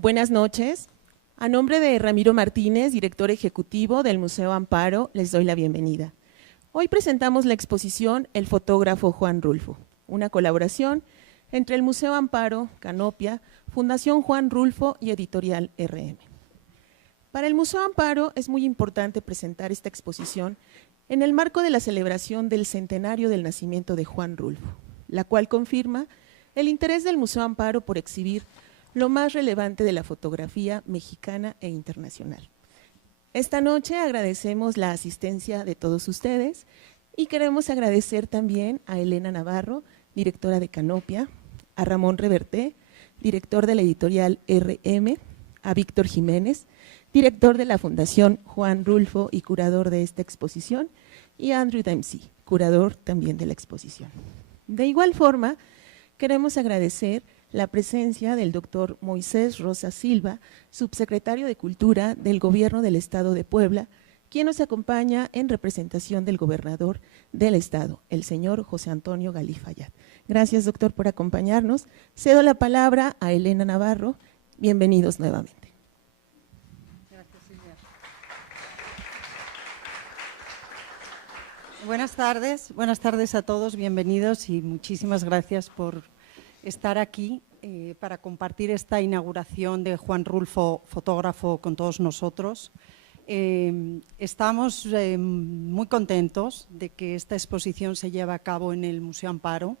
Buenas noches. A nombre de Ramiro Martínez, director ejecutivo del Museo Amparo, les doy la bienvenida. Hoy presentamos la exposición El fotógrafo Juan Rulfo, una colaboración entre el Museo Amparo, Canopia, Fundación Juan Rulfo y Editorial RM. Para el Museo Amparo es muy importante presentar esta exposición en el marco de la celebración del centenario del nacimiento de Juan Rulfo, la cual confirma el interés del Museo Amparo por exhibir lo más relevante de la fotografía mexicana e internacional. Esta noche agradecemos la asistencia de todos ustedes y queremos agradecer también a Elena Navarro, directora de Canopia, a Ramón Reverté, director de la editorial RM, a Víctor Jiménez, director de la Fundación Juan Rulfo y curador de esta exposición, y a Andrew Dempsey, curador también de la exposición. De igual forma, queremos agradecer la presencia del doctor Moisés Rosa Silva, subsecretario de Cultura del Gobierno del Estado de Puebla, quien nos acompaña en representación del gobernador del Estado, el señor José Antonio Galí Fayad. Gracias, doctor, por acompañarnos. Cedo la palabra a Elena Navarro. Bienvenidos nuevamente. Gracias, Silvia. Buenas tardes a todos, bienvenidos y muchísimas gracias por estar aquí para compartir esta inauguración de Juan Rulfo, fotógrafo, con todos nosotros. Estamos muy contentos de que esta exposición se lleve a cabo en el Museo Amparo.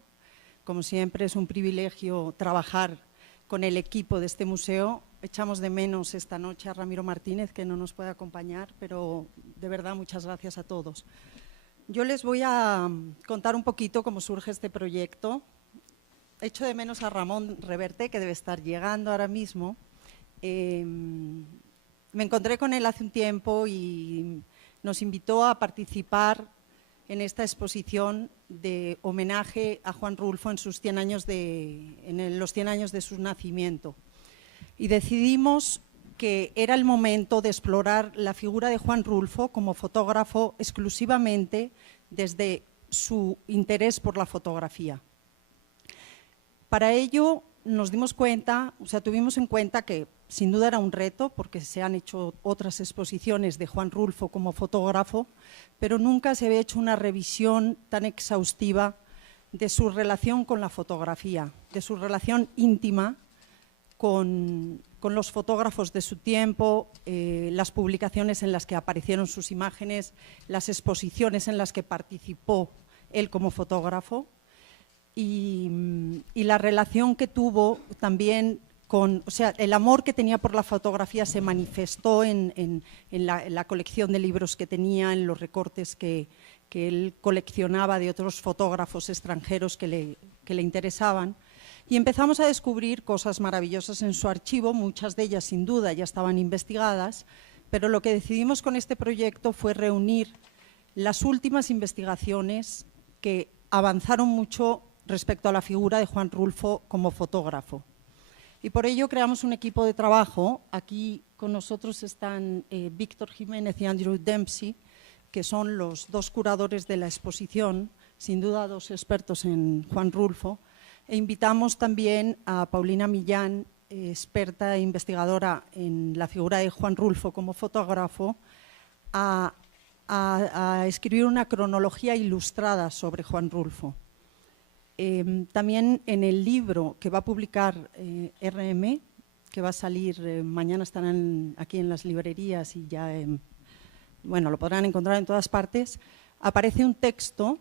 Como siempre, es un privilegio trabajar con el equipo de este museo. Echamos de menos esta noche a Ramiro Martínez, que no nos puede acompañar, pero de verdad muchas gracias a todos. Yo les voy a contar un poquito cómo surge este proyecto. Echo de menos a Ramón Reverté, que debe estar llegando ahora mismo. Me encontré con él hace un tiempo y nos invitó a participar en esta exposición de homenaje a Juan Rulfo en los 100 años de su nacimiento. Y decidimos que era el momento de explorar la figura de Juan Rulfo como fotógrafo exclusivamente desde su interés por la fotografía. Para ello nos dimos cuenta, tuvimos en cuenta que sin duda era un reto, porque se han hecho otras exposiciones de Juan Rulfo como fotógrafo, pero nunca se había hecho una revisión tan exhaustiva de su relación con la fotografía, de su relación íntima con los fotógrafos de su tiempo, las publicaciones en las que aparecieron sus imágenes, las exposiciones en las que participó él como fotógrafo. Y la relación que tuvo también el amor que tenía por la fotografía se manifestó en la colección de libros que tenía, en los recortes que él coleccionaba de otros fotógrafos extranjeros que le interesaban. Y empezamos a descubrir cosas maravillosas en su archivo, muchas de ellas sin duda ya estaban investigadas, pero lo que decidimos con este proyecto fue reunir las últimas investigaciones que avanzaron mucho respecto a la figura de Juan Rulfo como fotógrafo. Y por ello creamos un equipo de trabajo. Aquí con nosotros están Víctor Jiménez y Andrew Dempsey, que son los dos curadores de la exposición, sin duda dos expertos en Juan Rulfo. E invitamos también a Paulina Millán, experta e investigadora en la figura de Juan Rulfo como fotógrafo, a escribir una cronología ilustrada sobre Juan Rulfo. También en el libro que va a publicar RM, que va a salir, mañana estarán aquí en las librerías y ya lo podrán encontrar en todas partes, aparece un texto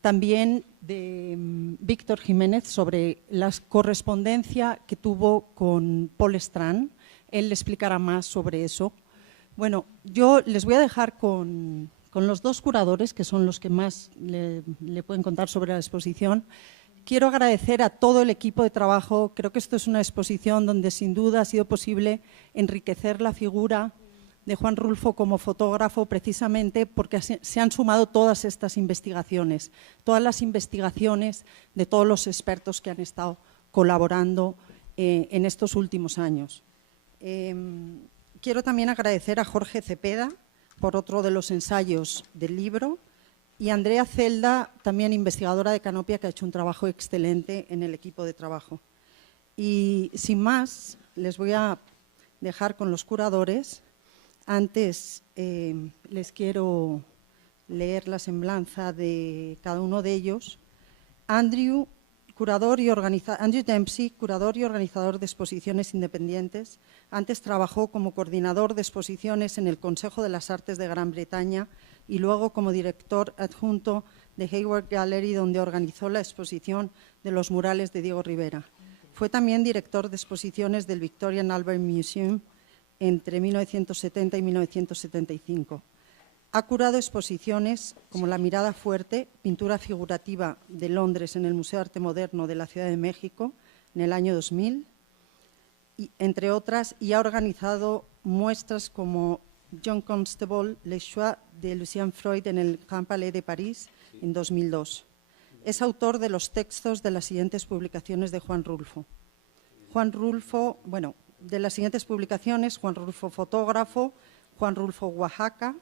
también de Víctor Jiménez sobre la correspondencia que tuvo con Paul Strand. Él le explicará más sobre eso. Bueno, yo les voy a dejar con los dos curadores, que son los que más le pueden contar sobre la exposición. Quiero agradecer a todo el equipo de trabajo. Creo que esto es una exposición donde sin duda ha sido posible enriquecer la figura de Juan Rulfo como fotógrafo, precisamente porque se han sumado todas estas investigaciones, todas las investigaciones de todos los expertos que han estado colaborando en estos últimos años. Quiero también agradecer a Jorge Cepeda por otro de los ensayos del libro, y Andrea Celda, también investigadora de Canopia, que ha hecho un trabajo excelente en el equipo de trabajo. Y sin más, les voy a dejar con los curadores. Antes les quiero leer la semblanza de cada uno de ellos. Andrew Dempsey, curador y organizador de exposiciones independientes. Antes trabajó como coordinador de exposiciones en el Consejo de las Artes de Gran Bretaña y luego como director adjunto de Hayward Gallery, donde organizó la exposición de los murales de Diego Rivera. Fue también director de exposiciones del Victoria and Albert Museum entre 1970 y 1975. Ha curado exposiciones como La mirada fuerte, pintura figurativa de Londres en el Museo de Arte Moderno de la Ciudad de México en el año 2000, entre otras, y ha organizado muestras como John Constable, Les Choix de Lucien Freud en el Grand Palais de París en 2002. Es autor de los textos de las siguientes publicaciones de Juan Rulfo. De las siguientes publicaciones: Juan Rulfo fotógrafo, Juan Rulfo Oaxaca,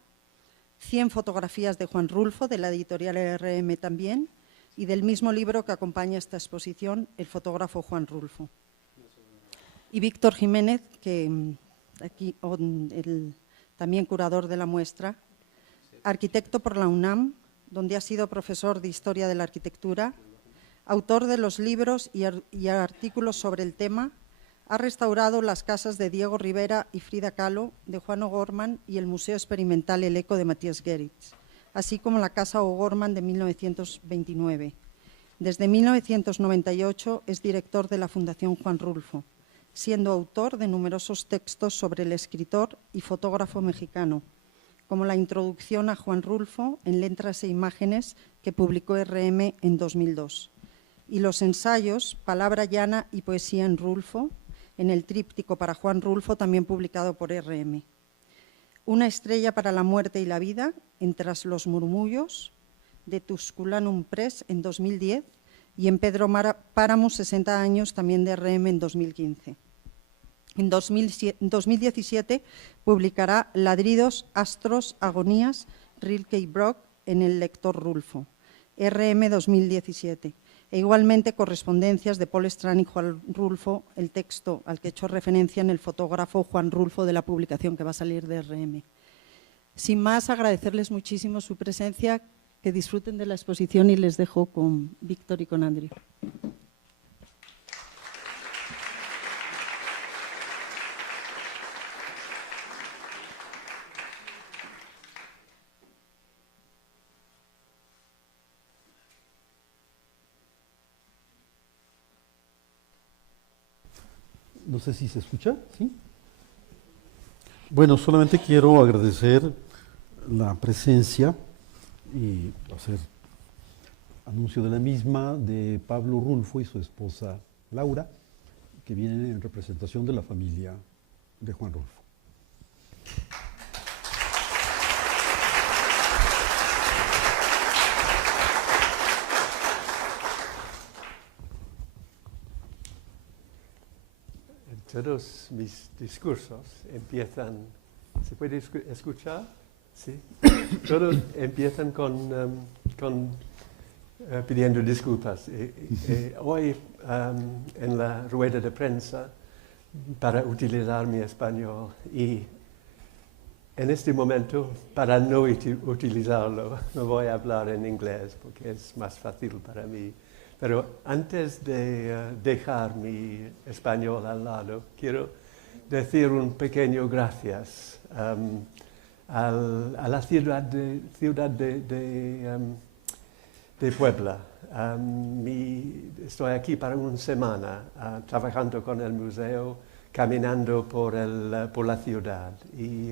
100 fotografías de Juan Rulfo, de la editorial RM también, y del mismo libro que acompaña esta exposición, El fotógrafo Juan Rulfo. Y Víctor Jiménez, que aquí también curador de la muestra, arquitecto por la UNAM, donde ha sido profesor de Historia de la Arquitectura, autor de los libros y artículos sobre el tema. Ha restaurado las casas de Diego Rivera y Frida Kahlo, de Juan O'Gorman, y el Museo Experimental El Eco de Matías Geritz, así como la Casa O'Gorman de 1929. Desde 1998 es director de la Fundación Juan Rulfo, siendo autor de numerosos textos sobre el escritor y fotógrafo mexicano, como la introducción a Juan Rulfo en Letras e Imágenes, que publicó RM en 2002, y los ensayos Palabra llana y Poesía en Rulfo, en el tríptico para Juan Rulfo, también publicado por RM. Una estrella para la muerte y la vida, en Tras los murmullos, de Tusculanum Press en 2010, y en Pedro Páramo, 60 años, también de RM en 2015. En 2017 publicará Ladridos, Astros, Agonías, Rilke y Brock en el Lector Rulfo, RM 2017. E igualmente correspondencias de Paul Strand y Juan Rulfo, el texto al que he hecho referencia en El fotógrafo Juan Rulfo, de la publicación que va a salir de RM. Sin más, agradecerles muchísimo su presencia, que disfruten de la exposición, y les dejo con Víctor y con Andrew. No sé si se escucha, ¿sí? Bueno, solamente quiero agradecer la presencia y hacer anuncio de la misma de Pablo Rulfo y su esposa Laura, que vienen en representación de la familia de Juan Rulfo. Todos mis discursos empiezan, ¿se puede escuchar? Sí. Todos empiezan con pidiendo disculpas. Hoy en la rueda de prensa, para utilizar mi español, y en este momento, para no utilizarlo, me voy a hablar en inglés porque es más fácil para mí. Pero antes de dejar mi español al lado, quiero decir un pequeño gracias a la ciudad de Puebla. Estoy aquí para una semana trabajando con el museo, caminando por la ciudad. Y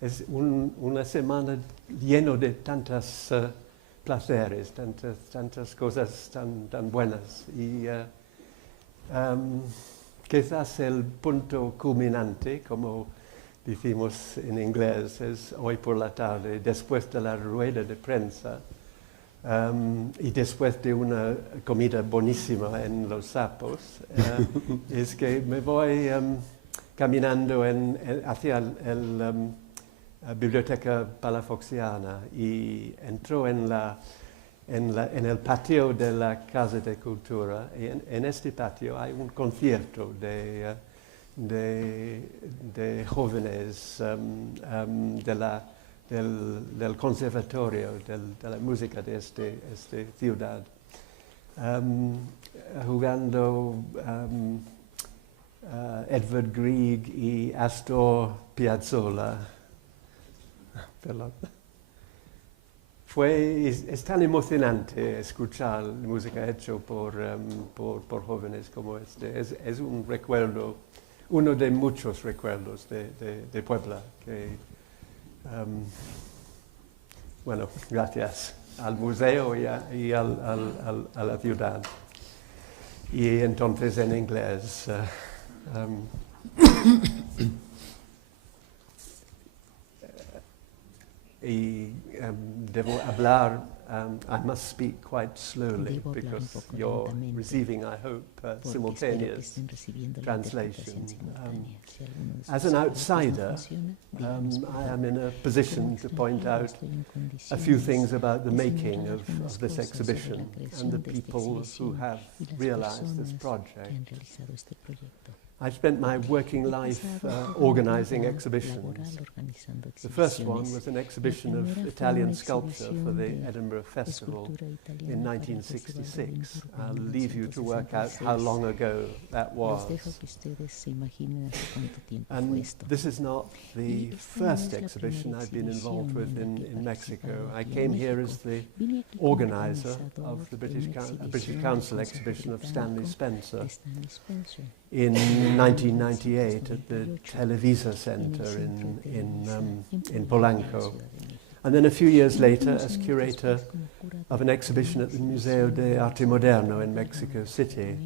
es una semana llena de tantas placeres, tantas cosas tan buenas. Y quizás el punto culminante, como decimos en inglés, es hoy por la tarde, después de la rueda de prensa y después de una comida buenísima en Los Sapos, es que me voy caminando hacia la Biblioteca Palafoxiana, y entró en en el patio de la Casa de Cultura. Y en este patio hay un concierto de jóvenes del conservatorio de la música de esta ciudad, jugando Edvard Grieg y Astor Piazzolla. Perdón. Es tan emocionante escuchar música hecha por jóvenes como este. Es un recuerdo, uno de muchos recuerdos de Puebla. Bueno, gracias al museo y a la ciudad. Y entonces en inglés. Debo hablar, I must speak quite slowly because you're receiving, I hope, simultaneous translation. As an outsider, I am in a position to point out a few things about the making of this exhibition and the people who have realized this project. I've spent my working life organizing exhibitions. The first one was an exhibition of Italian sculpture for the Edinburgh Festival in 1966. I'll leave you to work out how long ago that was. And this is not the first exhibition I've been involved with in Mexico. I came here as the organizer of the British Council exhibition of Stanley Spencer in 1998 at the Televisa Center in Polanco. And then a few years later as curator of an exhibition at the Museo de Arte Moderno in Mexico City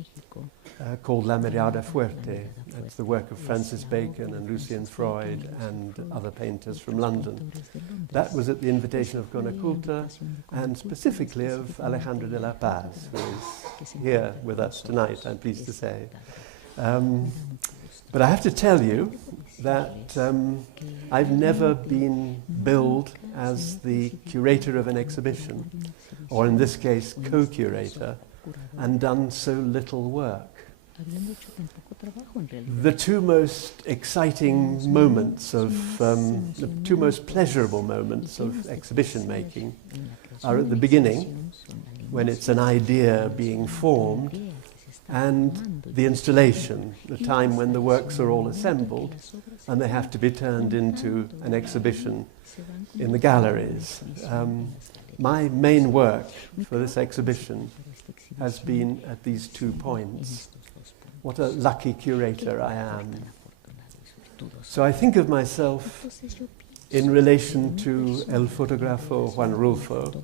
called La Mirada Fuerte. It's the work of Francis Bacon and Lucian Freud and other painters from London. That was at the invitation of Conaculta and specifically of Alejandro de la Paz, who is here with us tonight, I'm pleased to say. But I have to tell you that I've never been billed as the curator of an exhibition, or in this case, co-curator, and done so little work. The two most exciting moments the two most pleasurable moments of exhibition making are at the beginning, when it's an idea being formed, and the installation, the time when the works are all assembled and they have to be turned into an exhibition in the galleries. My main work for this exhibition has been at these 2 points. What a lucky curator I am. So I think of myself in relation to El Fotógrafo Juan Rulfo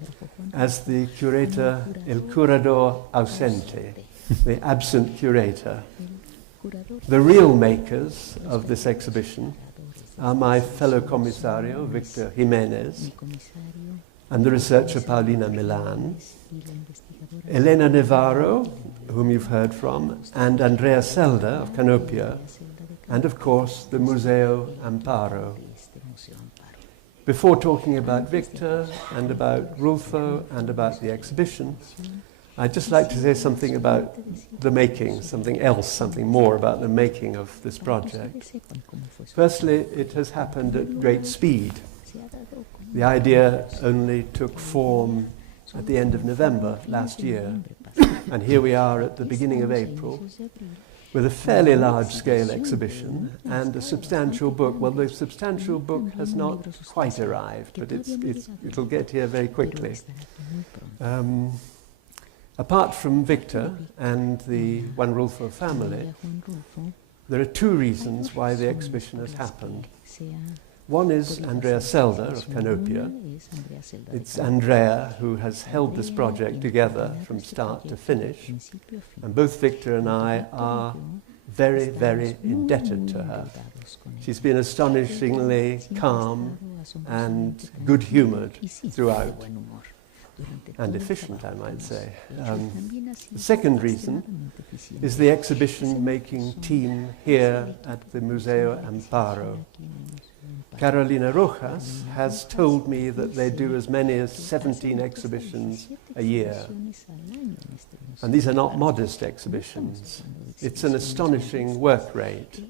as the curator, el curador ausente, the absent curator. The real makers of this exhibition are my fellow commissario, Victor Jimenez, and the researcher Paulina Milan, Elena Navarro, whom you've heard from, and Andrea Selda of Canopia, and of course the Museo Amparo. Before talking about Victor and about Rulfo and about the exhibition, I'd just like to say something about the making, something else, something more about the making of this project. Firstly, it has happened at great speed. The idea only took form at the end of November last year, and here we are at the beginning of April with a fairly large-scale exhibition and a substantial book. Well, the substantial book has not quite arrived, but it'll get here very quickly. Apart from Victor and the Juan Rulfo family, there are 2 reasons why the exhibition has happened. One is Andrea Selda of Canopia. It's Andrea who has held this project together from start to finish, and both Victor and I are very, very indebted to her. She's been astonishingly calm and good-humoured throughout, and efficient, I might say. The second reason is the exhibition-making team here at the Museo Amparo. Carolina Rojas has told me that they do as many as 17 exhibitions a year. And these are not modest exhibitions. It's an astonishing work rate.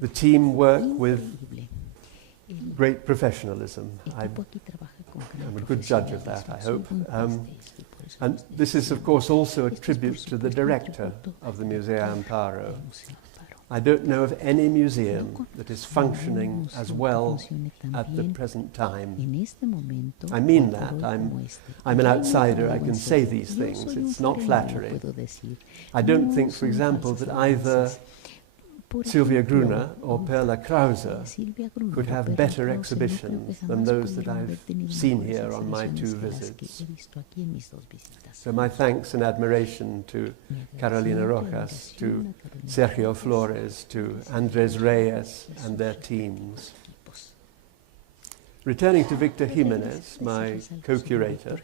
The team work with great professionalism. I'm a good judge of that, I hope. And this is, of course, also a tribute to the director of the Museo Amparo. I don't know of any museum that is functioning as well at the present time. I mean that. I'm an outsider. I can say these things. It's not flattering. I don't think, for example, that either Sylvia Gruner or Perla Krause could have better exhibitions than those that I've seen here on my 2 visits. So my thanks and admiration to Carolina Rojas, to Sergio Flores, to Andres Reyes and their teams. Returning to Victor Jimenez, my co-curator,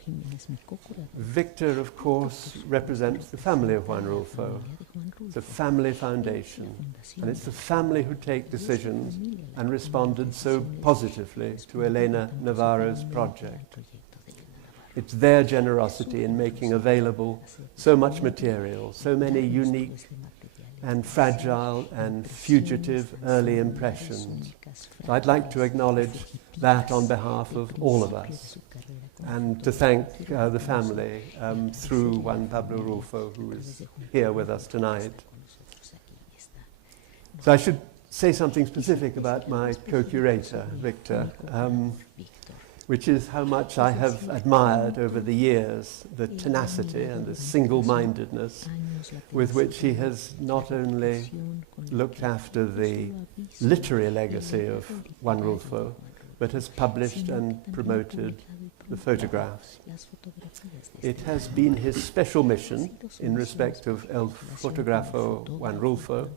Victor, of course, represents the family of Juan Rulfo, the family foundation, and it's the family who take decisions and responded so positively to Elena Navarro's project. It's their generosity in making available so much material, so many unique and fragile and fugitive early impressions. So I'd like to acknowledge that on behalf of all of us, and to thank the family through Juan Pablo Rulfo, who is here with us tonight. So I should say something specific about my co-curator, Victor, which is how much I have admired over the years the tenacity and the single-mindedness with which he has not only looked after the literary legacy of Juan Rulfo, but has published and promoted the photographs. It has been his special mission in respect of El Fotógrafo Juan Rulfo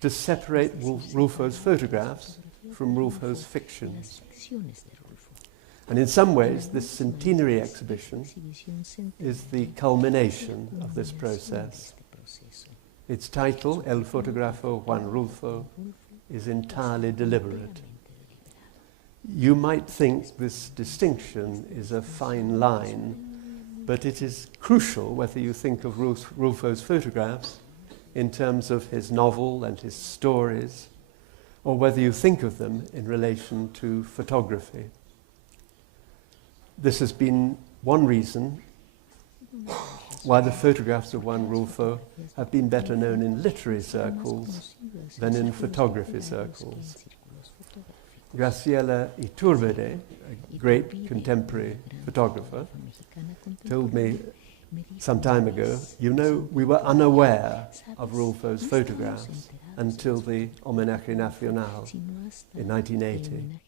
to separate Rulfo's photographs from Rulfo's fictions. And in some ways, this centenary exhibition is the culmination of this process. Its title, El Fotógrafo Juan Rulfo, is entirely deliberate. You might think this distinction is a fine line, but it is crucial whether you think of Rulfo's photographs in terms of his novel and his stories, or whether you think of them in relation to photography. This has been one reason why the photographs of Juan Rulfo have been better known in literary circles than in photography circles. Graciela Iturbide, a great contemporary photographer, told me some time ago, you know, we were unaware of Rulfo's photographs until the Homenaje Nacional in 1980.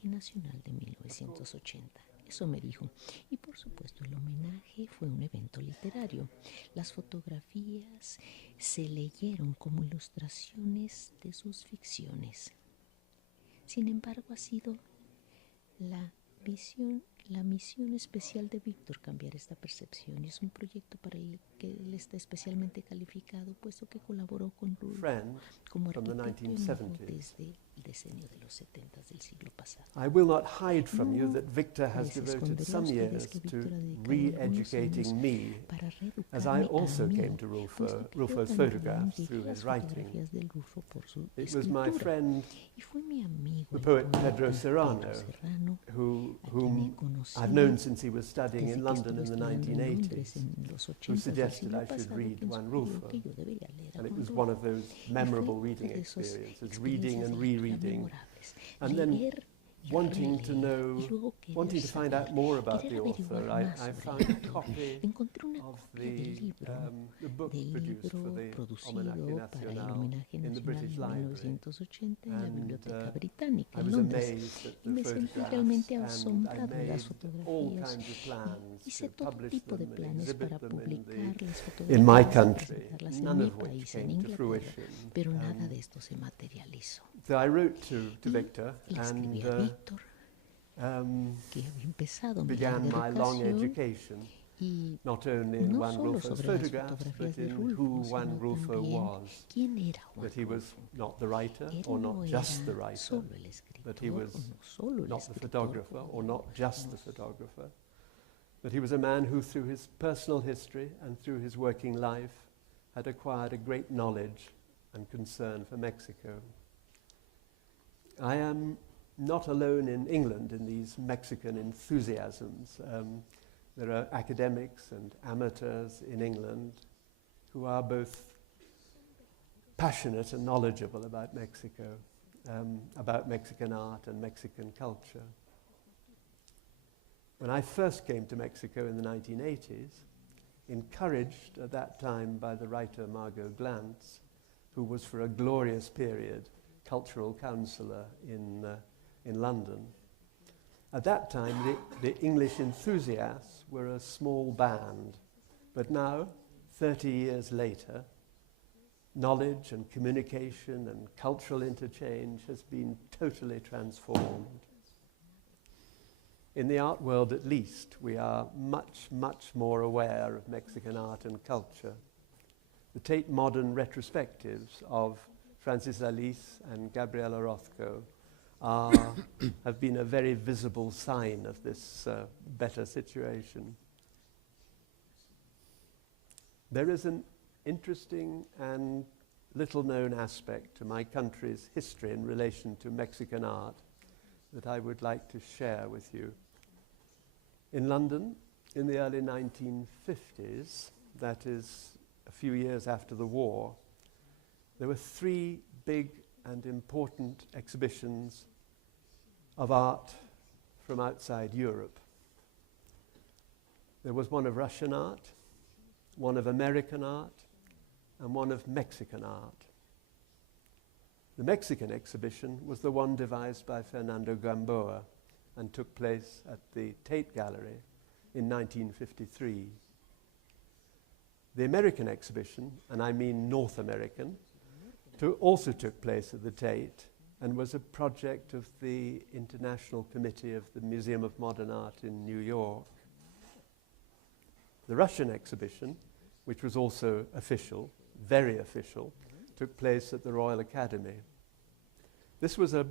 Eso me dijo. Y por supuesto el homenaje fue un evento literario. Las fotografías se leyeron como ilustraciones de sus ficciones. Sin embargo, ha sido la misión especial de Víctor cambiar esta percepción, y es un proyecto para el que él está especialmente calificado, puesto que colaboró con Rulfo como arquitecto desde el diseño de los 70 del siglo pasado. I will not hide from you that Victor has devoted some years to re-educating me, as I also came to Rulfo's photographs through his writing. It was my friend, the poet Pedro Serrano, whom I've known since he was studying in London in the 1980s, who suggested I should read Juan Rulfo. And it was one of those memorable reading experiences, reading and rereading, and then wanting to find out more about the author. I found a copy of the book produced for the Homenaje Nacional in the British Library, and I was amazed at the photographs, and I made all kinds of plans to publish them and exhibit them in my country, none of which came to fruition. So I wrote to Victor and began my long education, not only in Juan Rulfo's photographs, but in who Juan Rulfo was. That he was not the writer, or not just the writer, that he was not the photographer, or not just the photographer, that he was a man who, through his personal history and through his working life, had acquired a great knowledge and concern for Mexico. I am not alone in England in these Mexican enthusiasms. There are academics and amateurs in England who are both passionate and knowledgeable about Mexico, about Mexican art and Mexican culture. When I first came to Mexico in the 1980s, encouraged at that time by the writer Margot Glantz, who was for a glorious period cultural councillor in London. At that time, the English enthusiasts were a small band, but now, 30 years later, knowledge and communication and cultural interchange has been totally transformed. In the art world, at least, we are much, much more aware of Mexican art and culture. The Tate Modern retrospectives of Francis Alice and Gabriela Rothko have been a very visible sign of this better situation. There is an interesting and little-known aspect to my country's history in relation to Mexican art that I would like to share with you. In London, in the early 1950s, that is a few years after the war, there were 3 big and important exhibitions of art from outside Europe. There was one of Russian art, one of American art, and one of Mexican art. The Mexican exhibition was the one devised by Fernando Gamboa and took place at the Tate Gallery in 1953. The American exhibition, and I mean North American, also took place at the Tate and was a project of the International Committee of the Museum of Modern Art in New York. The Russian exhibition, which was also official, very official, took place at the Royal Academy. This was a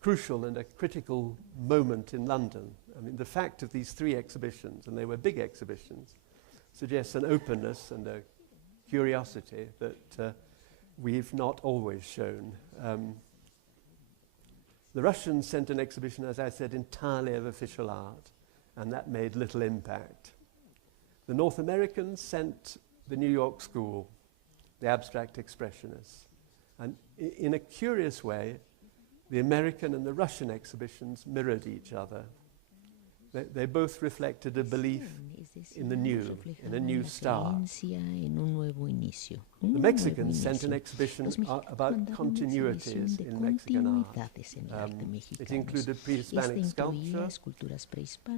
crucial and a critical moment in London. I mean, the fact of these 3 exhibitions, and they were big exhibitions, suggests an openness and a curiosity that we've not always shown. The Russians sent an exhibition, as I said, entirely of official art, and that made little impact. The North Americans sent the New York School, the abstract expressionists, and in a curious way, the American and the Russian exhibitions mirrored each other. They both reflected a belief in the new, in a new start. The Mexicans sent an exhibition about continuities in Mexican art. It included pre-Hispanic sculpture,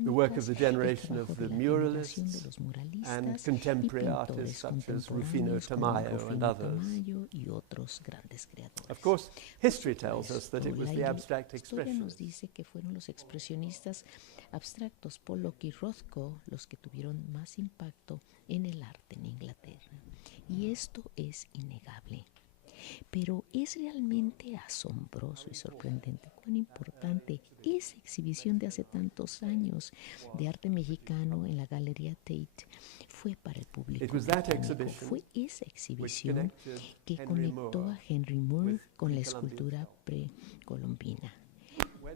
the work of the generation of the muralists, and contemporary artists such as Rufino Tamayo and others. Of course, history tells us that it was the abstract expressionists. Abstractos Pollock y Rothko los que tuvieron más impacto en el arte en Inglaterra. Y esto es innegable. Pero es realmente asombroso y sorprendente cuán importante esa exhibición de hace tantos años de arte mexicano en la Galería Tate fue para el público británico. Fue esa exhibición que conectó a Henry Moore con la escultura precolombina.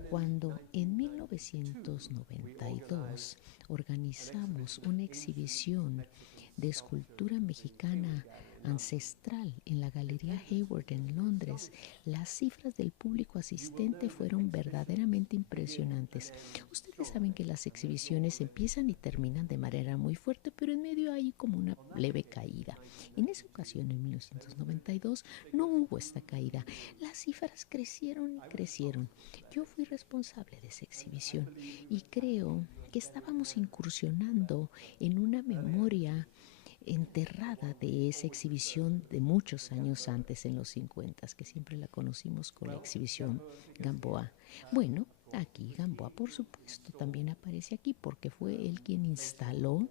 Cuando en 1992 organizamos una exhibición de escultura mexicana ancestral en la Galería Hayward en Londres, las cifras del público asistente fueron verdaderamente impresionantes. Ustedes saben que las exhibiciones empiezan y terminan de manera muy fuerte, pero en medio hay como una leve caída. En esa ocasión, en 1992, no hubo esta caída. Las cifras crecieron y crecieron. Yo fui responsable de esa exhibición y creo que estábamos incursionando en una memoria enterrada de esa exhibición de muchos años antes, en los 50, que siempre la conocimos con la exhibición Gamboa. Bueno, aquí Gamboa, por supuesto, también aparece aquí porque fue él quien instaló,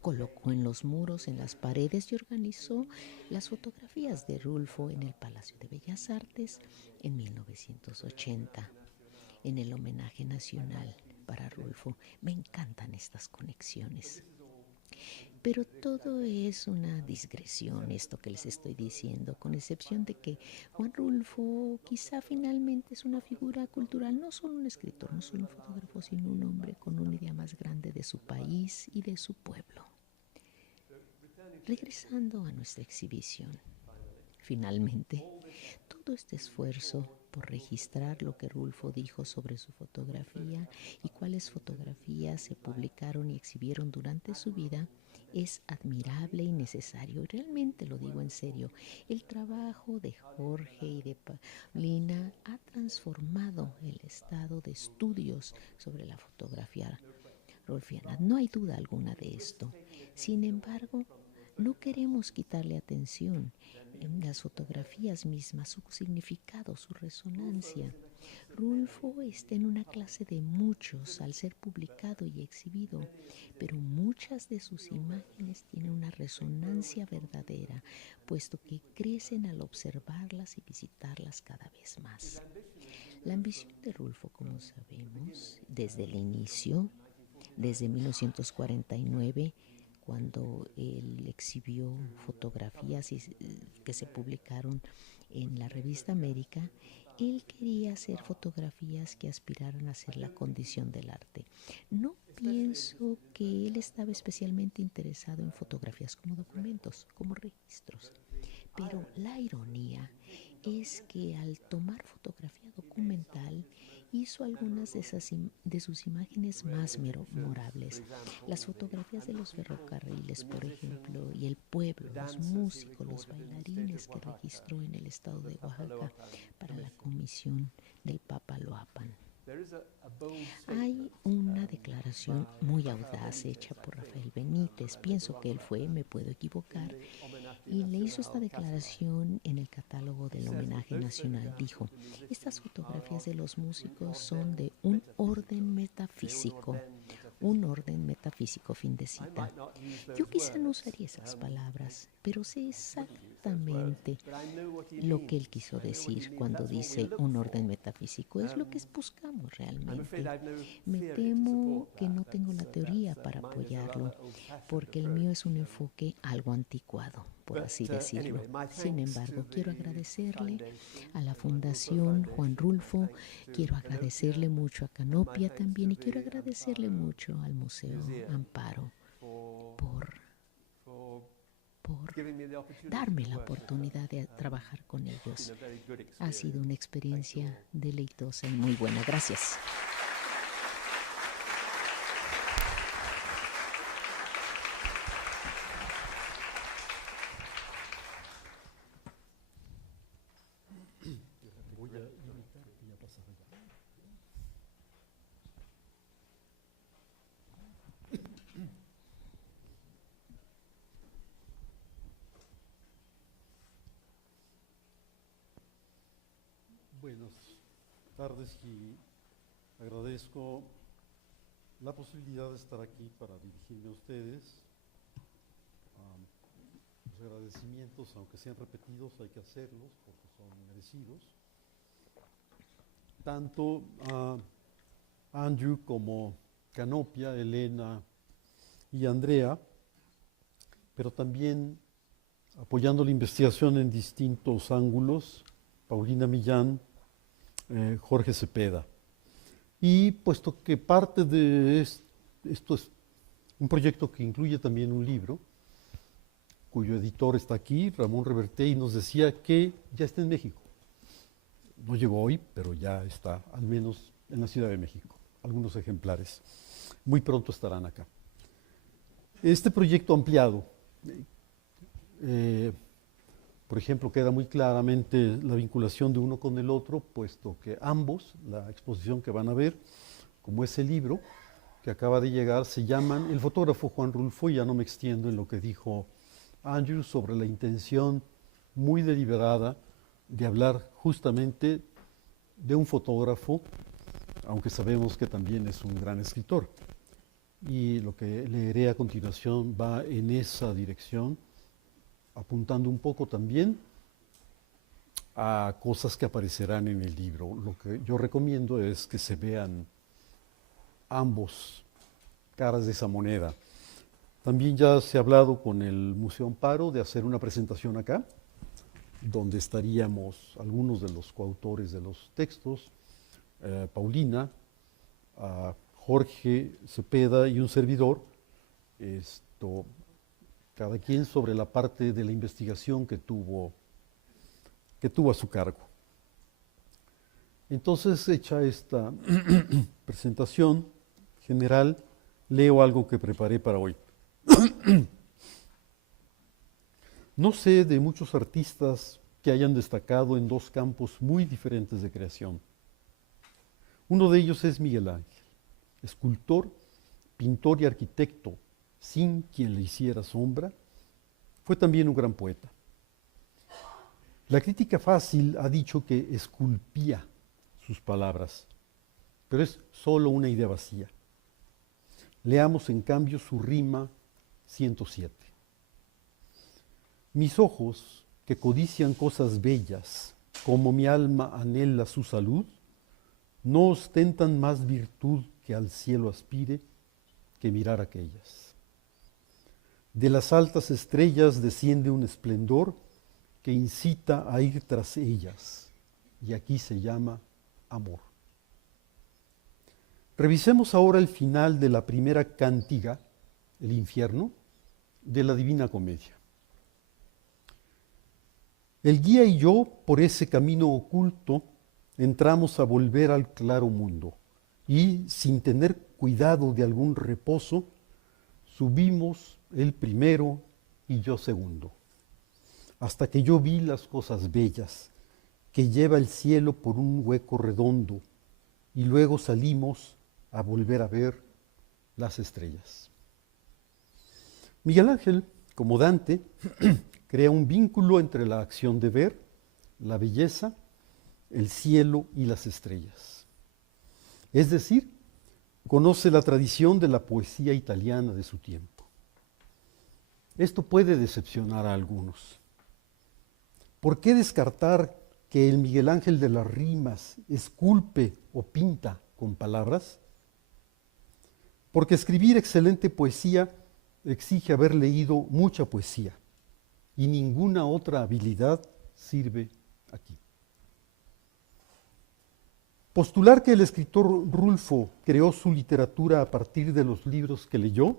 colocó en los muros, en las paredes y organizó las fotografías de Rulfo en el Palacio de Bellas Artes en 1980, en el homenaje nacional para Rulfo. Me encantan estas conexiones. Pero todo es una digresión, esto que les estoy diciendo, con excepción de que Juan Rulfo quizá finalmente es una figura cultural, no solo un escritor, no solo un fotógrafo, sino un hombre con una idea más grande de su país y de su pueblo. Regresando a nuestra exhibición, finalmente, todo este esfuerzo por registrar lo que Rulfo dijo sobre su fotografía y cuáles fotografías se publicaron y exhibieron durante su vida es admirable y necesario. Y realmente lo digo en serio. El trabajo de Jorge y de Paulina ha transformado el estado de estudios sobre la fotografía rulfiana. No hay duda alguna de esto. Sin embargo, no queremos quitarle atención en las fotografías mismas, su significado, su resonancia. Rulfo está en una clase de muchos al ser publicado y exhibido, pero muchas de sus imágenes tienen una resonancia verdadera, puesto que crecen al observarlas y visitarlas cada vez más. La ambición de Rulfo, como sabemos, desde el inicio, desde 1949, cuando él exhibió fotografías que se publicaron en la revista América, él quería hacer fotografías que aspiraran a ser la condición del arte. No pienso que él estaba especialmente interesado en fotografías como documentos, como registros. Pero la ironía es que al tomar fotografía documental hizo algunas de sus imágenes más memorables. Las fotografías de los ferrocarriles, por ejemplo, y el pueblo, los músicos, los bailarines que registró en el estado de Oaxaca para la comisión del Papaloapan. Hay una declaración muy audaz hecha por Rafael Benítez. Pienso que él fue, me puedo equivocar, y le hizo esta declaración en el catálogo del homenaje nacional. Dijo: estas fotografías de los músicos son de un orden metafísico, fin de cita. Yo quizá no usaría esas palabras, pero sé exactamente lo que él quiso decir cuando dice un orden metafísico. Es lo que buscamos realmente. Me temo que no tengo la teoría para apoyarlo, porque el mío es un enfoque algo anticuado, por así decirlo. Sin embargo, quiero agradecerle a la Fundación Juan Rulfo, quiero agradecerle mucho a Canopia también, y quiero agradecerle mucho al Museo Amparo por darme la oportunidad de trabajar con ellos. Ha sido una experiencia deleitosa y muy buena. Gracias. Buenas tardes y agradezco la posibilidad de estar aquí para dirigirme a ustedes. Los agradecimientos, aunque sean repetidos, hay que hacerlos porque son merecidos. Tanto a Andrew como Canopia, Elena y Andrea, pero también apoyando la investigación en distintos ángulos, Paulina Millán, Jorge Cepeda. Y puesto que parte de esto es un proyecto que incluye también un libro, cuyo editor está aquí, Ramón Reverté, y nos decía que ya está en México. No llegó hoy, pero ya está, al menos en la Ciudad de México, algunos ejemplares. Muy pronto estarán acá. Este proyecto ampliado, por ejemplo, queda muy claramente la vinculación de uno con el otro, puesto que ambos, la exposición que van a ver, como ese libro que acaba de llegar, se llaman El fotógrafo Juan Rulfo, y ya no me extiendo en lo que dijo Andrew sobre la intención muy deliberada de hablar justamente de un fotógrafo, aunque sabemos que también es un gran escritor. Y lo que leeré a continuación va en esa dirección, apuntando un poco también a cosas que aparecerán en el libro. Lo que yo recomiendo es que se vean ambos caras de esa moneda. También ya se ha hablado con el Museo Amparo de hacer una presentación acá, donde estaríamos algunos de los coautores de los textos, Paulina, Jorge Cepeda y un servidor, cada quien sobre la parte de la investigación que tuvo a su cargo. Entonces, hecha esta presentación general, leo algo que preparé para hoy. No sé de muchos artistas que hayan destacado en dos campos muy diferentes de creación. Uno de ellos es Miguel Ángel, escultor, pintor y arquitecto, sin quien le hiciera sombra. Fue también un gran poeta. La crítica fácil ha dicho que esculpía sus palabras, pero es solo una idea vacía. Leamos en cambio su rima 107. Mis ojos, que codician cosas bellas, como mi alma anhela su salud, no ostentan más virtud que al cielo aspire que mirar aquellas. De las altas estrellas desciende un esplendor que incita a ir tras ellas, y aquí se llama amor. Revisemos ahora el final de la primera cántiga, el infierno, de la Divina Comedia. El guía y yo, por ese camino oculto, entramos a volver al claro mundo y, sin tener cuidado de algún reposo, subimos él primero y yo segundo, hasta que yo vi las cosas bellas que lleva el cielo por un hueco redondo, y luego salimos a volver a ver las estrellas. Miguel Ángel, como Dante, crea un vínculo entre la acción de ver, la belleza, el cielo y las estrellas. Es decir, conoce la tradición de la poesía italiana de su tiempo. Esto puede decepcionar a algunos. ¿Por qué descartar que el Miguel Ángel de las rimas esculpe o pinta con palabras? Porque escribir excelente poesía exige haber leído mucha poesía, y ninguna otra habilidad sirve aquí. Postular que el escritor Rulfo creó su literatura a partir de los libros que leyó,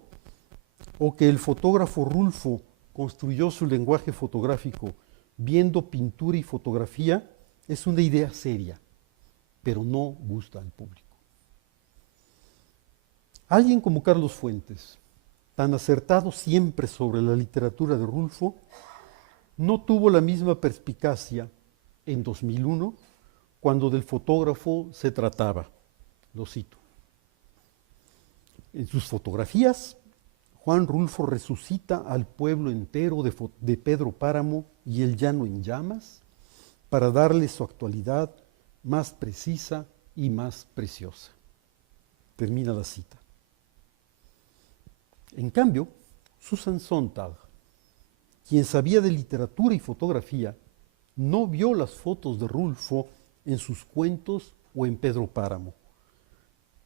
o que el fotógrafo Rulfo construyó su lenguaje fotográfico viendo pintura y fotografía, es una idea seria, pero no gusta al público. Alguien como Carlos Fuentes, tan acertado siempre sobre la literatura de Rulfo, no tuvo la misma perspicacia en 2001 cuando del fotógrafo se trataba. Lo cito. En sus fotografías, Juan Rulfo resucita al pueblo entero de Pedro Páramo y el llano en llamas para darle su actualidad más precisa y más preciosa. Termina la cita. En cambio, Susan Sontag, quien sabía de literatura y fotografía, no vio las fotos de Rulfo en sus cuentos o en Pedro Páramo,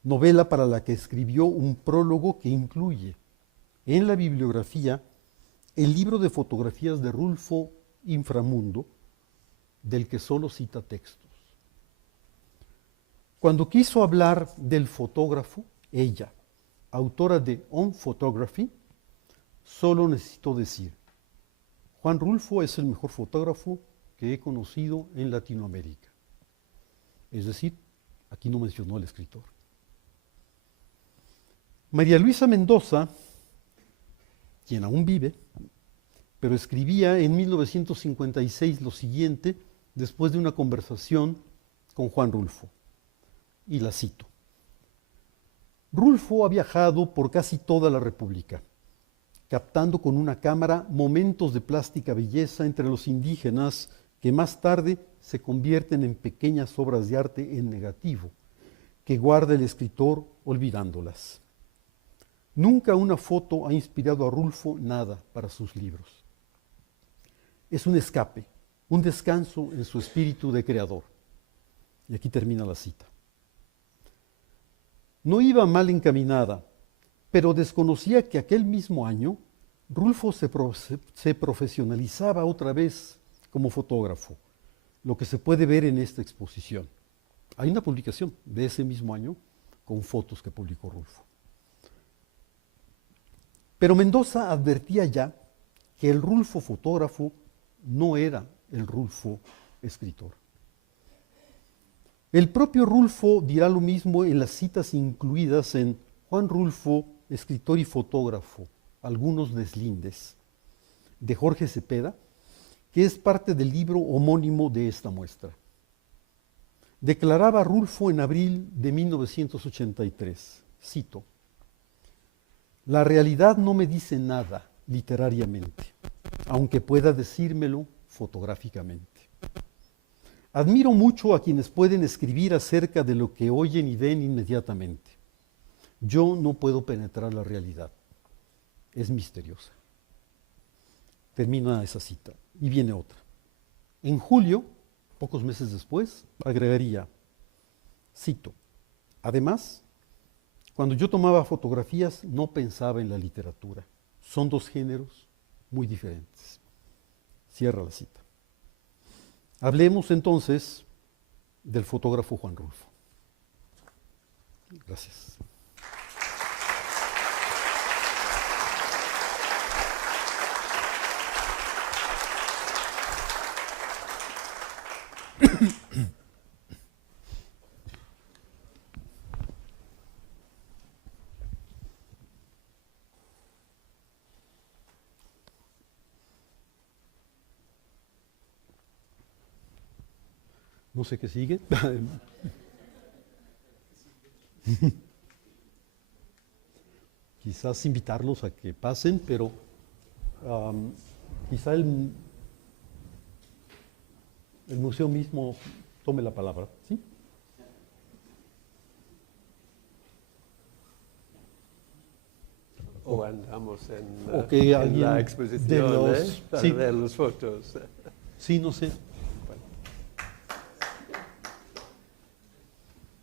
novela para la que escribió un prólogo que incluye en la bibliografía el libro de fotografías de Rulfo Inframundo, del que solo cita textos. Cuando quiso hablar del fotógrafo, ella, autora de On Photography, solo necesitó decir: Juan Rulfo es el mejor fotógrafo que he conocido en Latinoamérica. Es decir, aquí no mencionó al escritor. María Luisa Mendoza, quien aún vive, pero escribía en 1956 lo siguiente después de una conversación con Juan Rulfo, y la cito. Rulfo ha viajado por casi toda la República, captando con una cámara momentos de plástica belleza entre los indígenas que más tarde se convierten en pequeñas obras de arte en negativo, que guarda el escritor olvidándolas. Nunca una foto ha inspirado a Rulfo nada para sus libros. Es un escape, un descanso en su espíritu de creador. Y aquí termina la cita. No iba mal encaminada, pero desconocía que aquel mismo año Rulfo se profesionalizaba otra vez como fotógrafo, lo que se puede ver en esta exposición. Hay una publicación de ese mismo año con fotos que publicó Rulfo. Pero Mendoza advertía ya que el Rulfo fotógrafo no era el Rulfo escritor. El propio Rulfo dirá lo mismo en las citas incluidas en Juan Rulfo, escritor y fotógrafo, algunos deslindes, de Jorge Cepeda, que es parte del libro homónimo de esta muestra. Declaraba Rulfo en abril de 1983, cito: "La realidad no me dice nada literariamente, aunque pueda decírmelo fotográficamente. Admiro mucho a quienes pueden escribir acerca de lo que oyen y ven inmediatamente. Yo no puedo penetrar la realidad. Es misteriosa". Termina esa cita y viene otra. En julio, pocos meses después, agregaría, cito: "Además, cuando yo tomaba fotografías no pensaba en la literatura. Son dos géneros muy diferentes". Cierra la cita. Hablemos entonces del fotógrafo Juan Rulfo. Gracias. No sé qué sigue. Quizás invitarlos a que pasen, pero quizá el museo mismo tome la palabra, ¿sí? O andamos en, O que en alguien la de exposición, los- para sí. ver las fotos. Sí, no sé.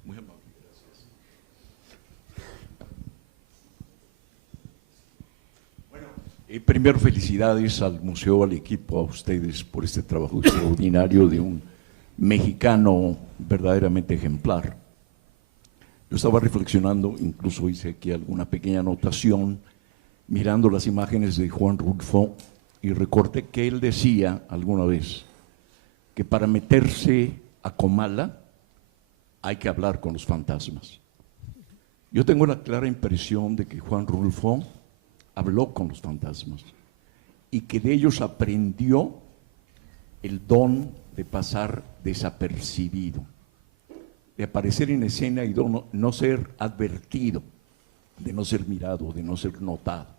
Muy amable, gracias. Bueno, primero felicidades al museo, al equipo, a ustedes por este trabajo extraordinario de un mexicano verdaderamente ejemplar. Yo estaba reflexionando, incluso hice aquí alguna pequeña anotación, mirando las imágenes de Juan Rulfo, y recordé que él decía alguna vez que para meterse a Comala hay que hablar con los fantasmas. Yo tengo la clara impresión de que Juan Rulfo habló con los fantasmas y que de ellos aprendió el don de pasar desapercibido, de aparecer en escena y no ser advertido, de no ser mirado, de no ser notado.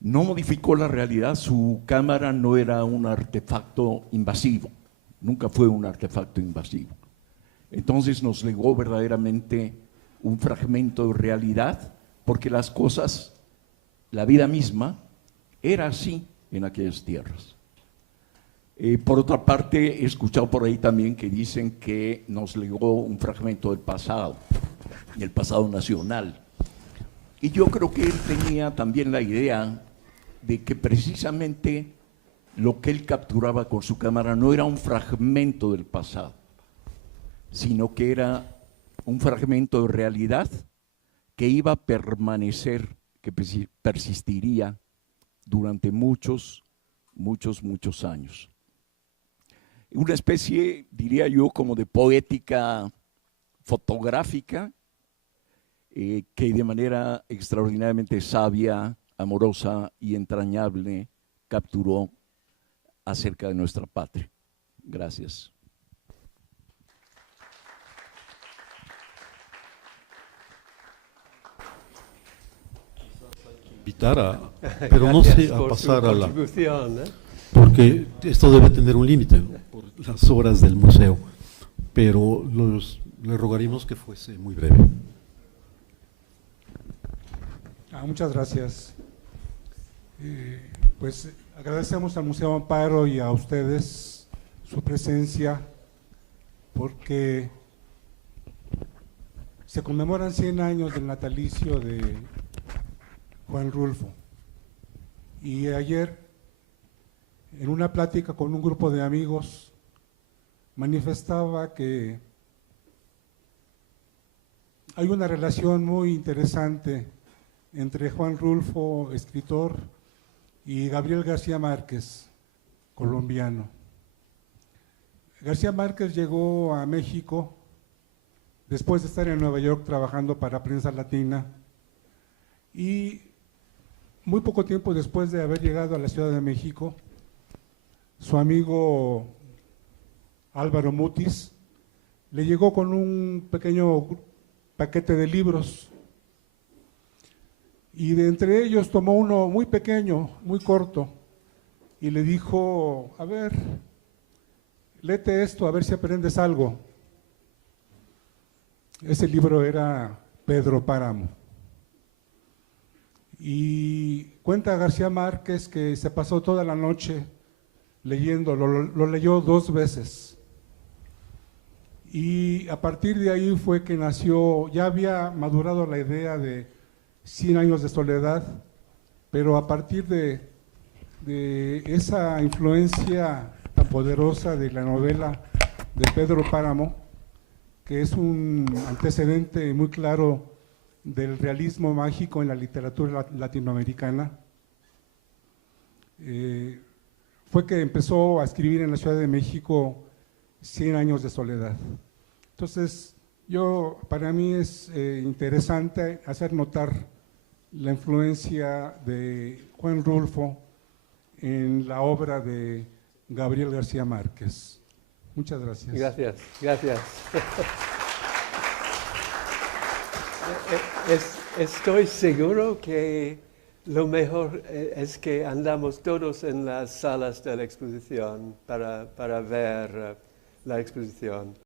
No modificó la realidad, su cámara no era un artefacto invasivo, nunca fue un artefacto invasivo. Entonces nos legó verdaderamente un fragmento de realidad, porque las cosas, la vida misma, era así en aquellas tierras. Por otra parte, he escuchado por ahí también que dicen que nos legó un fragmento del pasado, el pasado nacional. Y yo creo que él tenía también la idea de que precisamente lo que él capturaba con su cámara no era un fragmento del pasado, sino que era un fragmento de realidad que iba a permanecer, que persistiría durante muchos años. Una especie, diría yo, como de poética fotográfica que de manera extraordinariamente sabia, amorosa y entrañable capturó acerca de nuestra patria. Gracias. Invitar pero no sé, a por pasar su a la... contribución, Porque esto debe tener un límite, ¿no? Por las horas del museo, pero le rogaríamos que fuese muy breve. Muchas gracias. Pues agradecemos al Museo Amparo y a ustedes su presencia, porque se conmemoran 100 años del natalicio de Juan Rulfo. Y ayer, en una plática con un grupo de amigos, manifestaba que hay una relación muy interesante entre Juan Rulfo, escritor, y Gabriel García Márquez, colombiano. García Márquez llegó a México después de estar en Nueva York trabajando para Prensa Latina, y muy poco tiempo después de haber llegado a la Ciudad de México, su amigo Álvaro Mutis le llegó con un pequeño paquete de libros, y de entre ellos tomó uno muy pequeño, muy corto, y le dijo: a ver, léete esto, a ver si aprendes algo. Ese libro era Pedro Páramo. Y cuenta García Márquez que se pasó toda la noche leyendo, lo leyó 2 veces. Y a partir de ahí fue que nació, ya había madurado la idea de 100 años de soledad, pero a partir de esa influencia tan poderosa de la novela de Pedro Páramo, que es un antecedente muy claro del realismo mágico en la literatura latinoamericana, fue que empezó a escribir en la Ciudad de México 100 años de soledad. Entonces, para mí es interesante hacer notar la influencia de Juan Rulfo en la obra de Gabriel García Márquez. Muchas gracias. Gracias, gracias. Estoy seguro que lo mejor es que andamos todos en las salas de la exposición para ver la exposición.